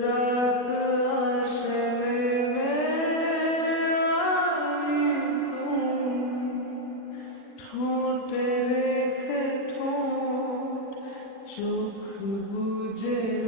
রাত আসে নেমে আমি তুমি ঠোঁটে রেখে ঠোঁট চোখ বুজে